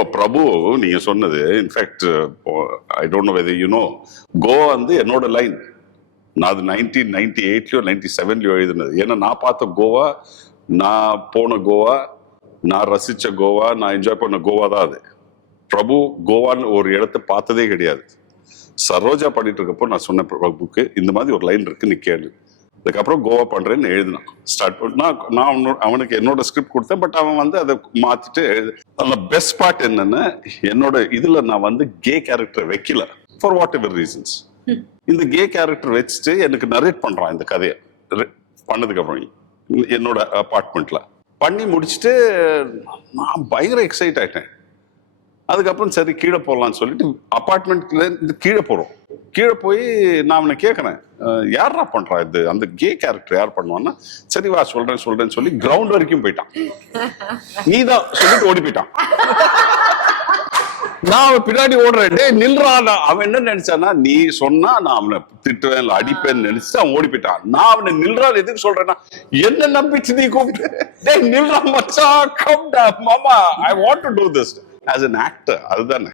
இப்போ பிரபு நீங்க சொன்னது in fact I don't know whether you know Goa வந்து என்னோட லைன். நான் அது 1998லயோ 97லயோ எழுதினது. ஏன்னா நான் பார்த்த கோவா, நான் போன கோவா, நான் ரசிச்ச கோவா, நான் என்ஜாய் பண்ண கோவா தான் அது. பிரபு கோவான்னு ஒரு இடத்த பார்த்ததே கிடையாது. சரோஜா பண்ணிட்டு இருக்கப்போ நான் சொன்ன பிரபுக்கு இந்த மாதிரி ஒரு லைன் இருக்கு, நீ கேளு. அதுக்கப்புறம் கோவா பண்றேன்னு எழுதினான். ஸ்டார்ட் நான் அவனுக்கு என்னோட ஸ்கிரிப்ட் கொடுத்தேன். பட் அவன் வந்து அதை மாத்திட்டு அதுல பெஸ்ட் பார்ட் என்னன்னா, என்னோட இதுல நான் வந்து கே கேரக்டர் வைக்கல ஃபார் வாட் எவர் ரீசன்ஸ். இந்த கே கேரக்டர் வச்சுட்டு எனக்கு நரேட் பண்றான் இந்த கதையை. பண்ணதுக்கு அப்புறம் என்னோட அபார்ட்மெண்ட்ல பண்ணி முடிச்சுட்டு நான் பயங்கர எக்ஸைட் ஆயிட்டேன். அதுக்கப்புறம் சரி கீழே போடலாம்னு சொல்லிட்டு அபார்ட்மெண்ட்ல இருந்து கீழே போறோம். கீழே போய் நான் அவனை கேட்கறேன், யாரா பண்றா இது, அந்த கே கேரக்டர் யார் பண்ணுவான்னா, சரி வா சொல்றேன்னு சொல்லி கிரவுண்ட் வரைக்கும் போயிட்டான். நீதான் சொல்லிட்டு ஓடி போயிட்டான். நான் அவன் பின்னாடி ஓடுறேன், டே நில்றா. அவன் என்ன நினைச்சானா, நீ சொன்னா நான் அவனை திட்டுவேன் இல்ல அடிப்பேன்னு நினைச்சு அவன் ஓடி போயிட்டான். நான் அவனை நில்றான் எதுக்கு சொல்றேன்னா, என்ன நம்பிச்சு நீ கூப்பிட்டு, டே நில்றா மச்சான், கம் டா மாமா, I want to to this as an actor. அதுதானே